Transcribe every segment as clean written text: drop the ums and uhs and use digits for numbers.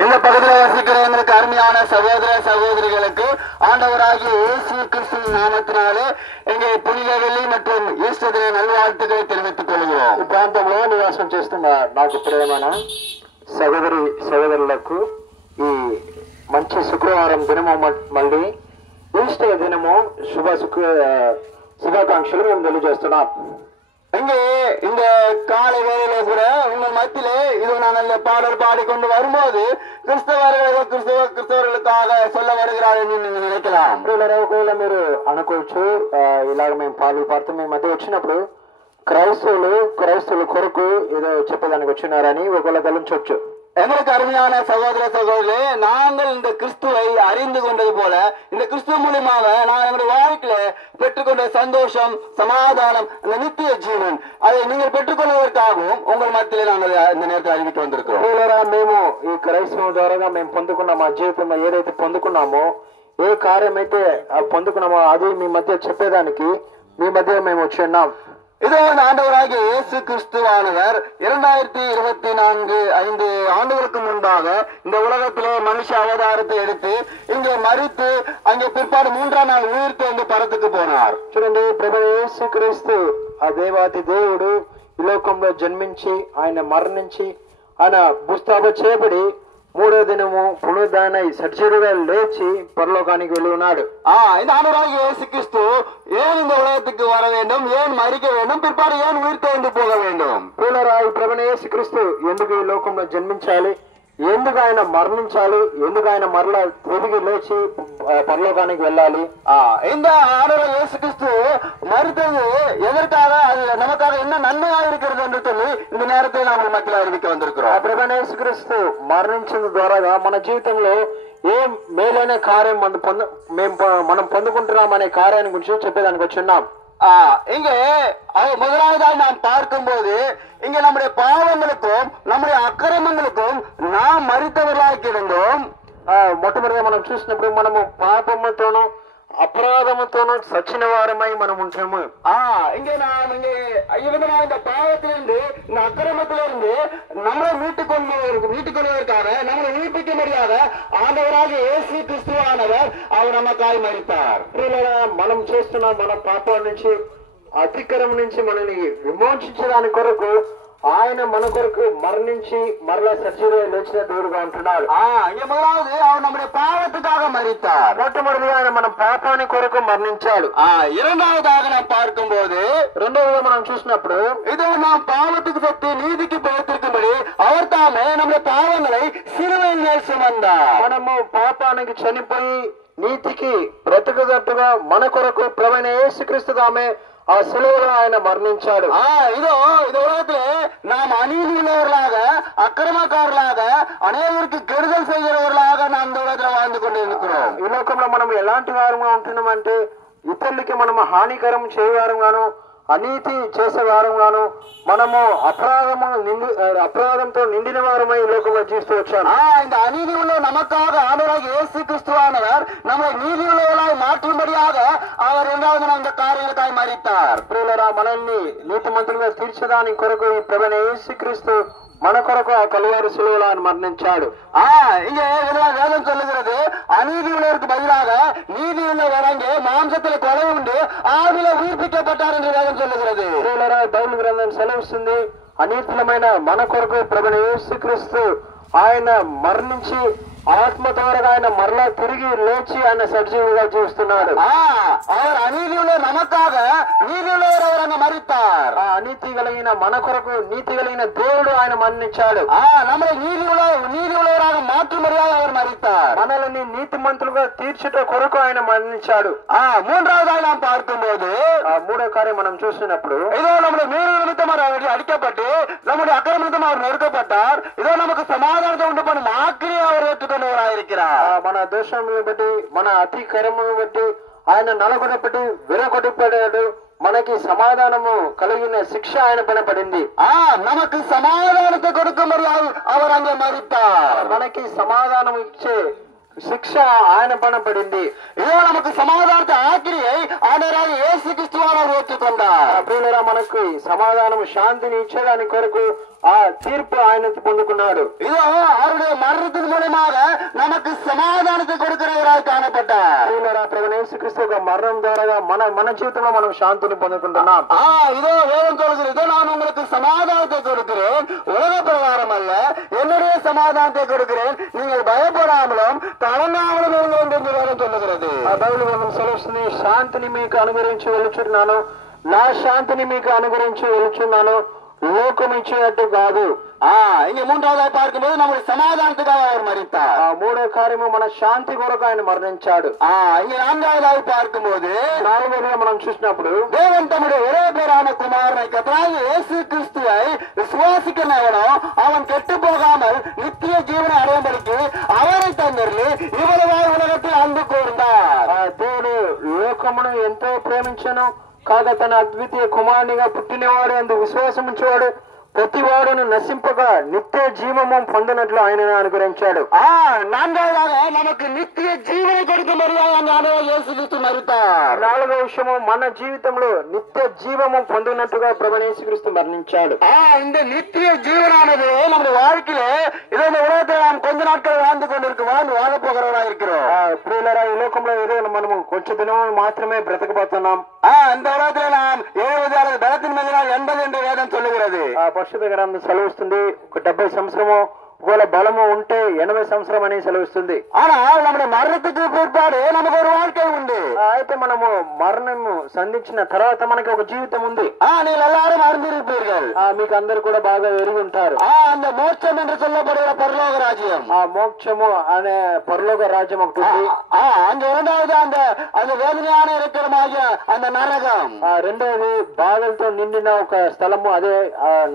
இந்த பகுதியில் வசிக்கிற எங்களுக்கு அருமையான சகோதர சகோதரிகளுக்கு ஆண்டவராகிய இயேசு கிறிஸ்துவின் நாமத்தினாலே எங்கள் புனித வெள்ளி மற்றும் ஈஸ்டர் தின நல்வாழ்த்துக்களை தெரிவித்துக் கொள்கிறோம். ఈ ప్రాంతంలో నివాసం చేస్తున్న నాకు ప్రియమైన సహోదరి సహోదరులకు ఈ మంచి శుక్రవారం దినము మళ్ళీ ఈస్టర్ దినము శుభాకాంక్షలు మేము తెలియజేస్తున్నాం. இங்கே இந்த காலை வேளையில கூட உங்கள் மத்தியிலே இது நான் அந்த பாடல் பாடிக்கொண்டு வரும்போது கிறிஸ்தவர்களுக்காக சொல்ல வருகிறார் என்று நீங்கள் நினைக்கலாம். ఒకవేళ మీరు అనుకోవచ్చు ఇలాగ మేము పాటలు పాడుతూ మీ మధ్య వచ్చినప్పుడు క్రైస్తవులు కొరకు ఏదో చెప్పడానికి వచ్చినారని ఒకవేళ తలంచవచ్చు. எங்களுக்கு அருமையான சகோதர சகோதரே, நாங்கள் இந்த கிறிஸ்துவை அறிந்து கொண்டது போல இந்த கிறிஸ்துவ மூலியமாக நான் எங்களுடைய வாழ்க்கையில பெற்றுக்கொண்ட சந்தோஷம், சமாதானம், அந்த நித்திய ஜீவன் அதை நீங்கள் பெற்றுக்கொள்வதற்காகவும் உங்கள் மத்தியிலே நாங்கள் இந்த நேரத்தில் அறிவித்து வந்திருக்கிறோம். మేము ఈ క్రైస్తవం ద్వారా మేము పొందుకున్న మా జీవితంలో ఏదైతే పొందుకున్నామో, ఏ కార్యమైతే పొందుకున్నామో అది మీ మధ్య చెప్పేదానికి మీ మధ్య మేము వచ్చి ఉన్నాం. இதோ ஆண்டவராகிய இயேசு கிறிஸ்துவானவர் 2024 ஆண்டுகளுக்கு முன்பாக இந்த உலகத்திலே மனுஷ அவதாரத்தை எடுத்து இங்கே மரித்து அங்கே பிற்பாடு 3ஆம் நாள் உயிர்த்து வந்து பரத்துக்கு போனார். చూడండి, ప్రభు యేసు క్రీస్తు ఆ దేవాతి దేవుడు ఈ లోకంలో జన్మించి ఆయన మరణించి ఆయన భూస్థాపన చేయబడి 3వ దినము పునరుద్ధానై సజీవుగా లేచి పరలోకానికి వెళ్ళి ఉన్నాడు. இந்த ஆண்டவராகிய இயேசு கிறிஸ்து ஏன் இந்த உலகத்துக்கு வர வேண்டும், ஏன் மரிக்க வேண்டும், பிற்பாடு ஏன் உயிர் தெழுந்து போக வேண்டும்? ప్రియులారా, ఈ ప్రభువైన యేసు క్రీస్తు ఎందుకు ఈ లోకంలో జన్మించాలి, ఎందుకు ఆయన మరణించాలి, ఎందుకు ఆయన మరలా తిరిగి లేచి పరలోకానికి వెళ్ళాలి? இந்த ஆண்டவர் இயேசு கிறிஸ்து மரித்தது எதற்காக, அது நமக்காக என்ன நன்மையாக இருக்கிறது என்று சொல்லி இந்த நேரத்தில் நாம் மக்கள் அறிவிக்க வந்திருக்கிறோம். ప్రభువైన యేసు క్రీస్తు మరణించిన ద్వారా మన జీవితంలో ఏ మేలైన కార్యం మనం పొందుకుంటున్నాం అనే కార్యాన్ని గురించి చెప్పేదానికి వచ్చి ఉన్నాం. இங்கே முதலாவதாக நாம் பார்க்கும் போது இங்க நம்முடைய பாவங்களுக்கும் நம்முடைய அக்கிரமங்களுக்கும் நாம் மரித்தவர்களாக இருந்தோம். మొట్టమొదటిగా మనం చూసినప్పుడు మనము పాపముతోనూ அபராதமுத்தோனோ சச்சின வாரமாய் మనం ఉంటాము. இங்கே நாம் இங்கே இந்த பாவத்திலிருந்து இந்த அக்கிரமத்திலிருந்து நம்மளை மீட்டுக் கொள்வதற்காக நம்மளை மீட்பிக்கும்படியாக ஆண்டவராக இயேசு கிறிஸ்துவானவர் அவர் நமக்காய் மரித்தார். మనం చేస్తున్న మన పాపం నుంచి అతిక్రమం నుంచి మనల్ని విమోచించడానికి కొరకు ఆయన మన కొరకు మరణించి మరలా సజీవుగా లేచిన దేవుడుగా ఉంటున్నాడు. முதலாவது அவர் நம்முடைய பாவத்துக்காக மரித்தார். మొట్టమొదటిగా ఆయన మన పాపాని కొరకు మరణించాడు. இரண்டாவதாக நாம் பார்க்கும்போது, రెండవదిగా మనం చూసినప్పుడు இதோ நாம் பாவத்துக்கு செத்து நீதிக்கு பிழைத்திருக்கும்படி அவர் தாமே நம்முடைய பாவங்களை சிலுவையில் மேல் சுமந்தார். మనము పాపానికి చనిపోయి నీతికి బ్రతుకుదట్టుగా మన కొరకు ప్రభువైన యేసుక్రీస్తు తామే ఆ సిలువలో ఆయన మరణించాడు. இதோ இந்த உலகத்திலே நாம் அநீதி உள்ளவர்களாக, அக்கிரமக்காரர்களாக, அநேகருக்கு கெடுதல் செய்கிறவர்களாக நாம் இந்த உலகத்தில் வாழ்ந்து கொண்டிருக்கிறோம். ఈ లోకంలో మనం ఎలాంటి వారంగా ఉంటున్నామంటే ఇతరులకి మనము హానికరం చేయవారంగాను, అనీతి చేసే వారంగాను, మనము అపరాధంతో నిండిన వారమై ఈ లోకంలో జీవిస్తూ వచ్చాము. இந்த அநீதி உள்ள நமக்காக ஆண்டவராகிய இயேசு கிறிஸ்துவானவர் நம்மை நீதி உள்ளவர்களாய் மாற்றும்படியாக அவர் இரண்டாவது இந்த காரியங்களுக்காய் மரித்தார். ప్రియులారా, మనల్ని నీతిమంతులుగా తీర్చడానికి కొరకు ఈ ప్రభువైన యేసుక్రీస్తు మన కొరకు ఆ కలువారి సిలువలో ఆయన మరణించాడు. இங்கே வேதம் சொல்லுகிறது, அநீதி உள்ளவருக்கு பதிலாக நீதி உள்ளவர் அங்கே மாம்சத்தில் கொலை உண்டு ஆவில உயிர்ப்பிக்கப்பட்டார் என்று வேதம் சொல்லுகிறது. బైబిల్ గ్రంథం సెలవిస్తుంది, అనీతిలమైన మన కొరకు ప్రభువైన యేసుక్రీస్తు ఆయన మరణించి ఆత్మ ద్వారా ఆయన మరలా తిరిగి లేచి ఆయన సజీవుగా జీవిస్తున్నాడు. அவர் அநீதி உள்ள நமக்காக நீதி உள்ளவர் அவர் அங்க மரித்தார். అనీతి కలిగిన మన కొరకు నీతి కలిగిన దేవుడు ఆయన మరణించాడు. நம்மளை நீதி உள்ளவராக மாற்றும்படியாக அவர் மரித்தார். మనల్ని నీతిమంతులుగా తీర్చుట కొరకు ఆయన మరణించాడు. மூன்றாவதாக நாம் பார்க்கும்போது, మూడో కార్యం మనం చూసినప్పుడు, இதோ நம்முடைய மீறி நிமித்தம் அவர் அடிக்கப்பட்டு நம்முடைய அக்கிரம நிமித்தம் அவர் நொறுக்கப்பட்டார். இதோ நமக்கு சமாதானத்தை உண்டு பண்ணும் ஆக்கிரியை அவர் ஏற்றுக்கொண்டவராயிருக்கிறார். మన దోషములను బట్టి, మన అతిక్రమములను బట్టి ఆయన నలగొట్టబడి విరగొట్టబడ్డాడు. మనకి సమాధానము కలిగిన శిక్ష ఆయన పైన పడింది. நமக்கு சமாதானத்தை கொடுக்கும்படியாக அவர் அங்கே மரித்தார். మనకి సమాధానం ఇచ్చే శిక్ష ఆయన పైన పడింది. ఇదో నమకు సమాధానత ఆఖరిயை ఆండవరాగిய இயேசு கிறிஸ்துவானவர் ஏற்றுக்கொண்டார். ప్రియులారా, మనకు సమాధానం శాంతిని ఇచ్చేదాని కొరకు ఆ తీర్పు ఆయన పొందుకున్నాడు. இதோ அவருடைய மரணத்தின் மூலமாக நமக்கு சமாதானத்தை கொடுக்கிறவராய் காணப்பட்டார். ప్రియులారా, ప్రభువైన యేసుక్రీస్తు యొక్క మరణం ద్వారా మన జీవితంలో మనం శాంతిని పొందుకుంటున్నాం. இதோ வேதம் சொல்கிறது, இதோ நான் உங்களுக்கு சமாதானத்தை கொடுக்கிறேன், உலக பிரகாரம் அல்ல, என்னுடைய சமாதானத்தை கொடுக்கிறேன், நீங்கள் பயப்படாமலும் కలనామలం என்று వేదం சொல்லுகிறது. ఆ బైబిల్ మనం సెలవుస్తుంది, శాంతిని మీకు అనుగ్రహించి వెలుచున్నాను, నా శాంతిని మీకు అనుగ్రహించి వెలుచున్నాను, లోకం ఇచ్చినట్టు కాదు. இங்க மூன்றாவதாக பார்க்கும்போது நம்முடைய சமாதானத்துக்காக அவர் மரித்தார். మూడో కార్యము మన శాంతి కొరకు ఆయన మరణించాడు. இங்க நான்காவதாக பார்க்கும்போது నాలుగోదిగా మనం చూసినప్పుడు தேவன் தம்முடைய ஒரே பேரான குமாரனை கர்த்தராகிய இயேசு கிறிஸ்துவை விசுவாசிக்கிறவனோ அவன் கெட்டு போகாமல் நித்திய ஜீவனை அடையும்படிக்கு அவரை தந்தருளி இவ்வளவாய் உலகத்தில் அன்பு கூர்ந்தார். దేవుడు లోకమును ఎంతో ప్రేమించను కాగా తన అద్వితీయ కుమారునిగా పుట్టినవాడు అందు విశ్వాసం ఉంచేవాడు ప్రతివాడును నశింపగా నిత్య జీవము పొందినట్లు ఆయన అనుగ్రహించాడు. நான்காவதாக நமக்கு நித்திய ஜீவனை கொடுக்கும்படியாக இயேசு கிறிஸ்து மரித்தார். నాలుగో విషయము, మన జీవితంలో నిత్య జీవము పొందినట్టుగా ప్రభువైన యేసుక్రీస్తు మరణించాడు. இந்த நித்திய ஜீவனானது நம்முடைய வாழ்க்கையில இதோ இந்த உலகத்தில் நாம் கொஞ்ச நாட்கள் வாழ்ந்து வாழ போகிறவராக இருக்கிறோம். ప్రియులారా, ఈ లోకంలో ఏదో మనము కొంచెం దినం మాత్రమే బ్రతకబోతున్నాం. இந்த உலகத்துல நாம் 70 பலத்தின் மீது 80 என்று வேதம் சொல்லுகிறது. పరిశుద్ధ గ్రంథం సెలవిస్తుంది, ఒక 70 సంవత్సరము ఒకవేళ బలము ఉంటే 80 సంవత్సరం అని సెలవిస్తుంది. ஆனால் நம்முடைய மரணத்துக்கு பிற்பாடு நமக்கு ஒரு வாழ்க்கை உண்டு. అయితే మనము మరణము సంధించిన తర్వాత మనకి ఒక జీవితం ఉంది. நீங்கள் எல்லாரும் அறிந்திருப்பீர்கள், మీకు అందరు కూడా బాగా ఎరిగి ఉంటారు. அந்த மோட்சம் என்று சொல்லப்படுகிற பரலோக ராஜ்யம், ఆ మోక్షము అనే పరలోక రాజ్యం ఒకటి ఉంది. அங்க இரண்டாவது அந்த வேதனையான இருக்கிறமாகிய அந்த நரகம், రెండవది బాధలతో నిండిన ఒక స్థలము, అదే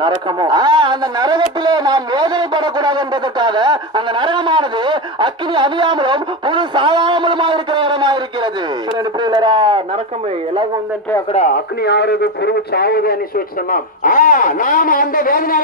నరకము. அந்த నరகத்திலே நாம் வேதனைப்படக்கூடாது என்பதற்காக அந்த நரகமானது அக்கினி அவியாமலும் புது சாதாரணமா இருக்கிற இடமா இருக்கிறது. చూడండి ప్రియులారా, నరకం ఎలాగ ఉందంటే అక్కడ అగ్ని ఆరదు, పురుగు చావదు అని చూస్తున్నాం. நாம் அந்த வேதனை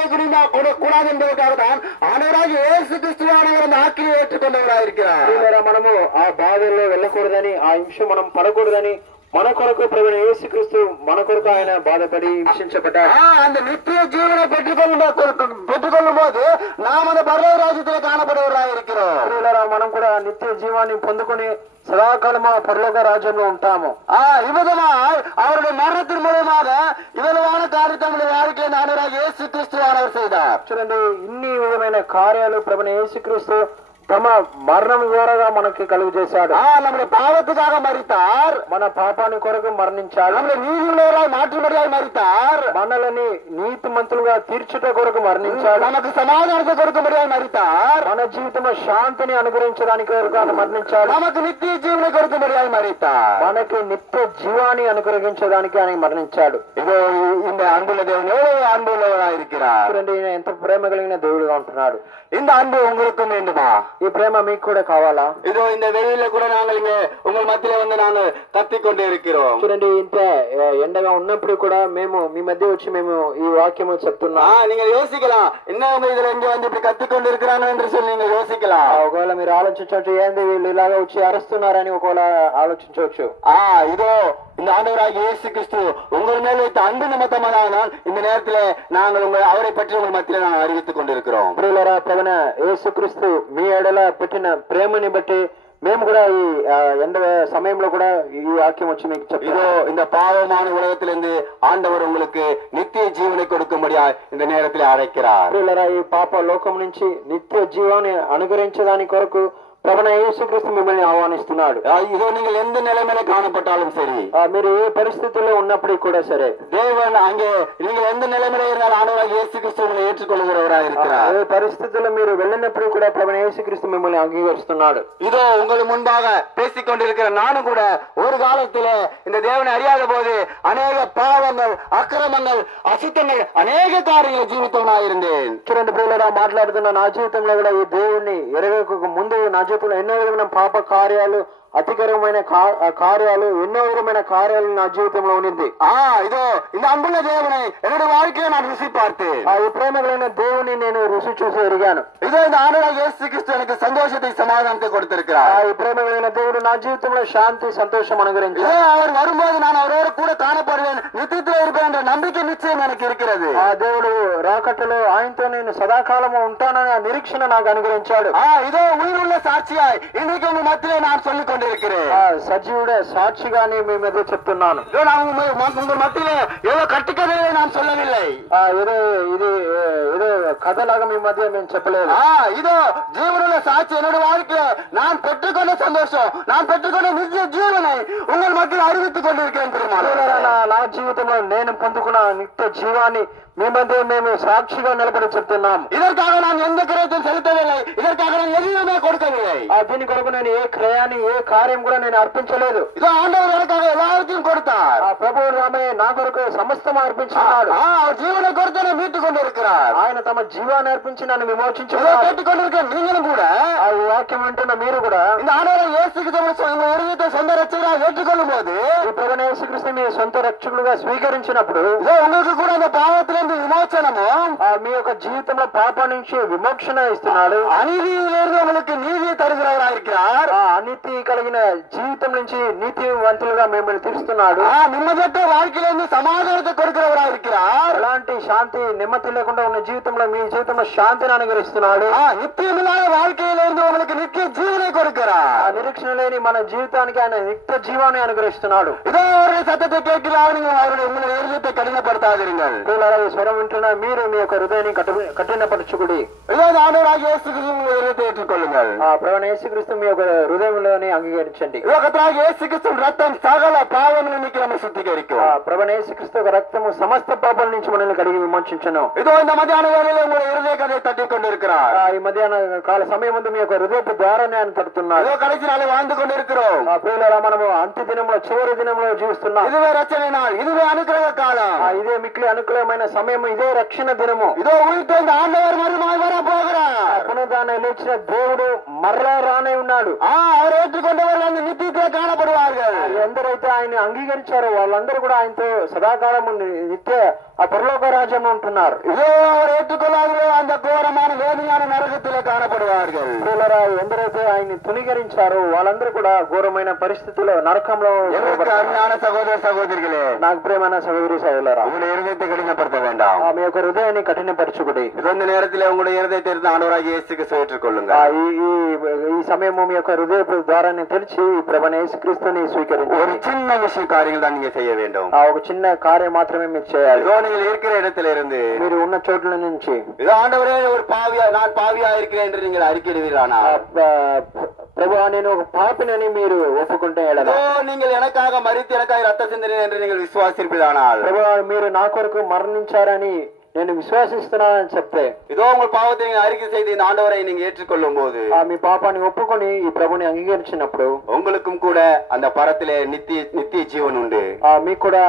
கூடாது என்பதற்காக தான் ஆண்டவராகிய இயேசு கிறிஸ்துவானவர் அந்த ஆக்கினை ஏற்றுக்கொண்டவராக இருக்கிறார். ప్రియులారా, మనము ఆ బాధల్లో వెళ్ళకూడదని, ఆ హింస మనం పడకూడదని మన కొరకు ప్రభువైన యేసుక్రీస్తు మన కొరకు ఆయన బాధపడి హింసించబడ్డాడు. அந்த நித்திய ஜீவனை பெற்றுக்கொள்ளும் போது நாம் அந்த பரலோக ராஜ்யத்தில் காணப்படுவராக இருக்கிறோம். ప్రియులారా, మనం కూడా నిత్య జీవాన్ని పొందుకొని సదాకాలం ఆ పరలోక రాజ్యంలో ఉంటాము. இவ்விதமாய் அவருடைய மரணத்தின் மூலமாக இவ்வளவான காரியத்தை நம்முடைய வாழ்க்கையில் ஆண்டவராகிய இயேசு கிறிஸ்துவானவர் செய்தார். చూడండి, ఇన్ని విధమైన కార్యాలు ప్రభువైన యేసుక్రీస్తు తమ మరణం ద్వారా మనకి కలుగు చేశాడు. நம்முடைய பாவத்துக்காக மரித்தார், మన పాపాన్ని కొరకు మరణించాడు. நம்முடைய நீதியுள்ளவராய் மாற்றும்படியாய் மரித்தார், మనల్ని నీతిమంతులుగా తీర్చుట కొరకు మరణించాడు. நமக்கு సమాధానத்தை கொடுக்கும்படியாய் மரித்தார், మన జీవితంలో శాంతిని అనుగ్రహించడానికి కొరకు ఆయన మరణించాడు. நமக்கு நித்திய ஜீவனை கொடுக்கும்படியாய் மரித்தார், మనకి నిత్య జీవాన్ని అనుగ్రహించడానికి ఆయన మరణించాడు. இதோ இந்த அன்புள்ள தேவன் எவ்வளவு அன்புள்ளவராய் இருக்கிறார். చూడండి, ఈయన ఎంత ప్రేమ కలిగిన దేవుడుగా ఉంటున్నాడు. இந்த அன்பு உங்களுக்கும் வேண்டுமா? ఈ ప్రేమ మీకు కూడా కావాలా? இதோ இந்த வெளியில கூட நாங்கள் இங்க உங்கள் மத்தியில வந்து நாங்கள் கத்திக்கொண்டே இருக்கிறோம். చూడండి, ఇంత ఎండగా ఉన్నప్పుడు కూడా మేము మీ మధ్య వచ్చి మేము ఈ వాక్యము చెప్తున్నాం. நீங்க யோசிக்கலாம், என்ன உங்க இதுல இங்க வந்து இப்படி கத்திக்கொண்டு இருக்கிறாங்க என்று சொல்லி நீங்க யோசிக்கலாம். ఒకవేళ మీరు ఆలోచించవచ్చు, ఏంది వీళ్ళు ఇలాగా వచ్చి అరుస్తున్నారని ఒకవేళ ఆలోచించవచ్చు. இதோ இந்த ஆண்டவராகிய இயேசு கிறிஸ்து உங்கள் மேல் வைத்த அன்பு நிமித்தமானால் இந்த நேரத்தில் நாங்கள் அவரை பற்றி உங்கள் மத்தியில் நாங்கள் அறிவித்துக் கொண்டிருக்கிறோம். ప్రియులారా, ప్రభువైన యేసుక్రీస్తు మీ ఎడల పెట్టిన ప్రేమని బట్టి మేము కూడా ఈ ఎండ సమయంలో కూడా ఈ వాక్యం వచ్చి మీకు చెప్తాం. இந்த பாவமான உலகத்திலிருந்து ஆண்டவர் உங்களுக்கு நித்திய ஜீவனை கொடுக்கும்படியா இந்த நேரத்தில் அழைக்கிறார். ప్రియులారా, ఈ పాప లోకం నుంచి నిత్య జీవాన్ని అనుగ్రహించడానికి కొరకు ప్రభువైన యేసుక్రీస్తు మిమ్మల్ని ఆహ్వానిస్తున్నాడు. இதோ நீங்கள் எந்த நிலைமையில காணப்பட்டாலும் சரி, మీరు ఏ పరిస్థితుల్లో ఉన్నప్పటికీ కూడా సరే, தேவன் அங்கே நீங்கள் எந்த நிலைமையில இருந்தாலும் ஆண்டவராகிய இயேசு கிறிஸ்து உங்களை ஏற்றுக்கொள்கிறவராக இருக்கிறார். ఏ పరిస్థితుల్లో మీరు వెళ్ళినప్పుడు కూడా ప్రభువైన యేసుక్రీస్తు మిమ్మల్ని అంగీకరిస్తున్నాడు. இதோ உங்களுக்கு முன்பாக பேசிக் கொண்டிருக்கிற நானும் கூட ஒரு காலத்துல இந்த தேவனை அறியாத போது அநேக பாவங்கள், அக்கிரமங்கள், அசுத்தங்கள், அநேக காரியங்களை ஜீவித்தவனாக இருந்தேன். చూడండి ప్రియులారా, మాట్లాడుతున్న నా జీవితంలో కూడా ఈ దేవుణ్ణి ఎరగక ముందు నా జీవితంలో ఎన్నో విధమైన పాప కార్యాలు, అతికరమైన కార్యాలు, ఎన్నో విధమైన కార్యాలు నా జీవితంలో ఉన్నది. இதோ இந்த அன்புள்ள தேவனை என்னுடைய வாழ்க்கையை நான் ருசி பார்த்தேன். ఈ ప్రేమగలైన దేవుని నేను రుచి చూసి ఎరిగాను. இதோ இந்த ஆண்டவராகிய இயேசு கிறிஸ்து எனக்கு சந்தோஷத்தை சமாதானத்தை கொடுத்திருக்கிறார். ఈ ప్రేమగలైన దేవుడు నా జీవితంలో శాంతి సంతోషం అనుగ్రహించారు. அவர் வரும்போது நான் அவரோடு கூட காணப்படுவேன், நித்தியத்தில் இருப்பேன் என்ற நம்பிக்கை நிச்சயம் எனக்கு இருக்கிறது. ఆ దేవుడు రాకట్టలో ఆయనతో నేను సదాకాలము ఉంటానని ఆ నిరీక్షణ నాకు అనుగ్రహించాడు. இதோ உயிருள்ள சாட்சியாய் இன்னைக்கு உங்க மத்தியிலே நான் சொல்லிக் கொண்டிருக்கிறேன். సజీవుడే సాక్షిగానే మీ మీద చెప్తున్నాను. உங்கள் மத்தியிலே ஏதோ கட்டுக்கதையை நான் சொல்லவில்லை. ఏదో కథలాగా మీ మధ్య మేము చెప్పలేదు. இதோ ஜீவனுள்ள சாட்சி என்னோட வாழ்க்கையில நான் பெற்றுக்கொண்ட சந்தோஷம், நான் பெற்றுக்கொண்ட நித்திய ஜீவனை உங்கள் மத்தியில் அறிவித்துக் கொண்டிருக்கிறேன் பெருமாள். నా జీవితంలో నేను పొందుకున్న నిత్య జీవాన్ని మీ మధ్య మేము సాక్షిగా నిలబడి చెప్తున్నాము. இதற்காக நான் எந்த கிரயத்தையும் செலுத்தவில்லை, இதற்காக நான் எதுவுமே கொடுக்கவில்லை. దీని కొరకు నేను ఏ క్రయాన్ని ఏ కార్యం కూడా నేను అర్పించలేదు. இதோ ஆண்டவர் எனக்காக எல்லாத்தையும் கொடுத்தார். ప్రభు రామే నా కొరకు సమస్తం అర్పించుకున్నాడు. அவர் ஜீவனை கொடுத்து மீட்டுக் கொண்டிருக்கிறார். ఆయన తమ జీవాన్ని అర్పించి నన్ను విమోచించుకున్నాడు. கேட்டுக் கொண்டிருக்கிற நீங்களும் கூட ఆ వాక్యం వింటున్న మీరు కూడా இந்த ஆண்டவர் இயேசு கிறிஸ்துவை இருதயத்தை சொந்த ரட்சகராக ஏற்றுக்கொள்ளும் போது, ఈ ప్రభువైన యేసుక్రీస్తుని మీ సొంత రక్షకులుగా స్వీకరించినప్పుడు உங்களுக்கு కూడా அந்த பாவத்திலிருந்து விமோச்சனமும், మీ యొక్క జీవితంలో పాప నుంచి విమోక్షణ ఇస్తున్నాడు. அநீதியிலிருந்து உங்களுக்கு நீதியை தருகிறவராக இருக்கிறார். అనీతి కలిగిన జీవితం నుంచి నీతివంతులుగా మిమ్మల్ని తీరుస్తున్నాడు. నిమ్మదట్ట வாழ்க்கையிலிருந்து సమాధానத்தை கொடுக்கிறவராக இருக்கிறார். ఎలాంటి శాంతి నెమ్మది లేకుండా ఉన్న జీవితంలో మీ జీవితంలో శాంతిని అనుగ్రహిస్తున్నాడు. நித்தியமில்லாத வாழ்க்கையிலிருந்து உங்களுக்கு நித்திய ஜீவனை கொடுக்கிறார். నిరీక్షణ లేని మన జీవితానికి ఆయన నిత్య జీవాన్ని అనుగ్రహిస్తున్నాడు. இதோ அவருடைய சத்தத்தை கேட்கலாம், அவருடைய உங்களுடைய இருதயத்தை கடினப்படுத்தாதீர்கள். స్వరం వింటున్న మీరు మీ యొక్క హృదయాన్ని కఠినపరచుకుడి. இதோ ஆண்டவராகிய இயேசு கிறிஸ்து உங்களுடைய இருதயத்தை ஏற்றுக்கொள்ளுங்கள். ప్రభువైన యేసుక్రీస్తు మీ యొక్క హృదయంలోనే అంగీకరించండి. கர்த்தராகிய இயேசு கிறிஸ்துவின் ரத்தம் சகல பாவங்களை நீக்கி நம்மை சுத்திகரிக்கும். ప్రభువైన యేసుక్రీస్తు యొక్క రక్తము సమస్త పాపాల నుంచి మనల్ని కడిగి విమోచించును. இதோ இந்த மத்தியான வேளையில உங்களுடைய இருதய கதை தட்டி கொண்டிருக்கிறார். ఈ మధ్యాహ్న కాల సమయం ముందు మీ యొక్క హృదయపు ద్వారాన్ని ఆయన తడుతున్నాడు. இதோ கடைசி நாளை வாழ்ந்து கொண்டிருக்கிறோம். ప్రియులారా, మనము అంత్య దినంలో చివరి దినంలో జీవిస్తున్నాం. இதுவே ரட்சணை நாள், இதுவே அனுக்கிரக காலம். ఇదే మిక్కిలి అనుకూలమైన సమయం, ఇదే రక్షణ దినము. இதோ உயிர்த்தெழுந்த ஆண்டவர் மறுபடியும் வர போகிறார். పునరుద్ధానం లేచిన దేవుడు మరలా రానే ఉన్నాడు. அவர் ஏற்றுக்கொண்டவர்கள் அந்த நித்தியத்திலே காணப்படுவார்கள். ఎందరైతే ఆయన అంగీకరించారో వాళ్ళందరూ కూడా ఆయనతో సదాకాలం నిత్య ఆ పరలోక రాజ్యంలో ఉంటున్నారు. இதோ அவர் ஏற்றுக்கொள்ளாதவர்கள் அந்த கோரமான வேதனையான నరకத்திலே కాணப்படுவார்கள். ఎందరైతే ఆయన్ని తునీకరించారో వాళ్ళందరూ కూడా ఘోరమైన పరిస్థితిలో నరకంలో. அருமையான சகோதர சகோதரிகளே, నాకు ప్రియమైన సహోదరి సహోదరా, உங்களுடைய இருதயத்தை கடினப்படுத்த வேண்டாம். మీ యొక్క హృదయాన్ని కఠినపరచుకుడి. இந்த நேரத்தில் உங்களுடைய இருதயத்தை இருந்து ஆண்டவராகிய இயேசு கிறிஸ்துவை ஏற்றுக்கொள்ளுங்க. ఈ సమయము మీ యొక్క హృదయపు ద్వారాన్ని తెరిచి ప్రభువైన యేసుక్రీస్తుని స్వీకరించండి. ஒரு சின்ன விஷய காரியங்கள் தான் நீங்க செய்ய வேண்டும். ఒక చిన్న కార్యం మాత్రమే మీరు చేయాలి. நீங்கள் இருக்கிற இடத்துல இருந்து, మీరు ఉన్న చోట్ల నుంచి, இதோ ஆண்டவரே ஒரு பாவியா, நான் பாவியா இருக்கிறேன் என்று நீங்கள் அறிக்கையிடுவீர்களானா, ప్రభువా నేను ఒక పాపినని మీరు ఒప్పుకుంటే நீங்கள் எனக்காக மரித்து எனக்காக ரத்த சிந்தினேன் என்று நீங்கள் விசுவாசிப்பீர்களானால், ప్రభువా మీరు నా కొరకు మరణించారని నేను విశ్వాసిస్తున్నానని చెప్తే, இதோ உங்கள் பாவத்தை நீங்கள் அறிக்கை செய்து இந்த ஆண்டவரை நீங்க ஏற்றுக்கொள்ளும் போது, మీ పాపాన్ని ఒప్పుకొని ఈ ప్రభుని అంగీకరించినప్పుడు உங்களுக்கும் கூட அந்த பரத்திலே நித்திய ஜீவன் உண்டு. మీకు కూడా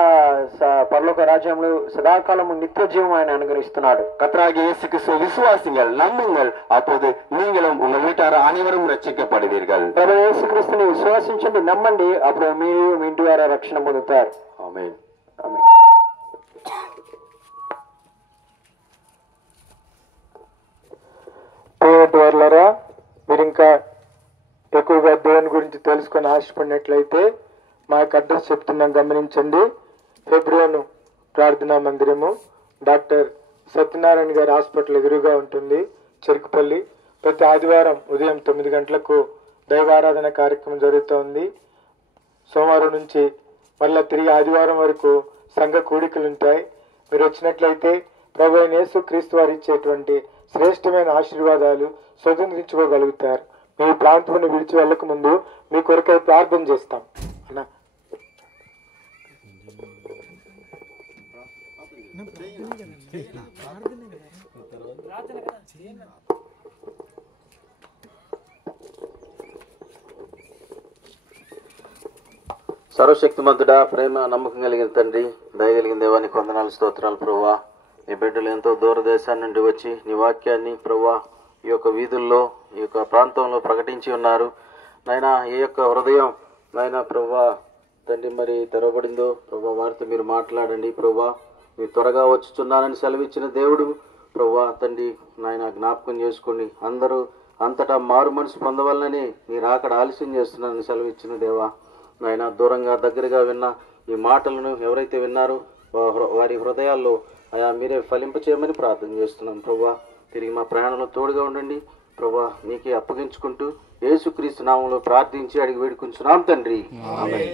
పరలోక రాజ్యంలో సదాకాలం నిత్య జీవం ఆయన అనుగ్రహిస్తున్నాడు. கர்த்தராகிய இயேசு கிறிஸ்துவை விசுவாசிங்கள், நம்புங்கள், அப்போது நீங்களும் உங்கள் வீட்டார் அனைவரும் ரட்சிக்கப்படுவீர்கள். ప్రభువైన యేసుక్రీస్తుని విశ్వాసించండి, నమ్మండి, అప్పుడు మీరు మీ ఇంటి వారు రక్షణ పొందుతారు. ఆమేన్. ఆమేన్. వారులారా, మీరు ఇంకా ఎక్కువగా దేవుని గురించి తెలుసుకొని ఆశపడినట్లయితే మా యొక్క అడ్రస్ చెప్తున్నాం, గమనించండి. హెబ్రోను ప్రార్థనా మందిరము, డాక్టర్ సత్యనారాయణ గారి హాస్పిటల్ ఎదురుగా ఉంటుంది, చెరుకుపల్లి. ప్రతి ఆదివారం ఉదయం 9 గంటలకు దైవారాధన కార్యక్రమం జరుగుతోంది. సోమవారం నుంచి మళ్ళీ తిరిగి ఆదివారం వరకు సంఘ కూడికలు ఉంటాయి. మీరు వచ్చినట్లయితే ప్రభువైన యేసు క్రీస్తు వారు ఇచ్చేటువంటి శ్రేష్టమైన ఆశీర్వాదాలు స్వతంత్రించుకోగలుగుతారు. మీ ప్రాంతాన్ని విడిచి వెళ్ళక ముందు మీ కొరకై ప్రార్థన చేస్తాం అన్న. సర్వశక్తిమంతుడా, ప్రేమ నమ్మకం కలిగిన తండ్రి, దయగలిగిన దేవానికి వందనాలు, స్తోత్రాలు ప్రభువా. నీ బిడ్డలు ఎంతో దూరదేశాన్ని నుండి వచ్చి నీ వాక్యాన్ని ప్రభువా ఈ యొక్క వీధుల్లో, ఈ యొక్క ప్రాంతంలో ప్రకటించి ఉన్నారు. నాయన ఏ యొక్క హృదయం నాయన ప్రభా తండ్రి మరి తెరవబడిందో ప్రభా వారితో మీరు మాట్లాడండి ప్రభా. మీరు త్వరగా వచ్చుచున్నానని సెలవిచ్చిన దేవుడు ప్రభా తండ్రి నాయన జ్ఞాపకం చేసుకోండి. అందరూ అంతటా మారు మనసు పొందవలనని మీరు అక్కడ ఆలస్యం చేస్తున్నానని సెలవిచ్చిన దేవా నాయన దూరంగా దగ్గరగా విన్న ఈ మాటలను ఎవరైతే విన్నారో వారి హృదయాల్లో అయా మీరే ఫలింపచేయమని ప్రార్థన చేస్తున్నాం ప్రభా. తిరిగి మా ప్రయాణంలో తోడుగా ఉండండి ప్రభా. నీకే అప్పగించుకుంటూ యేసుక్రీస్తు నామములో ప్రార్థించి అడిగి వేడుకుంటున్నాం తండ్రి. ఆమేన్.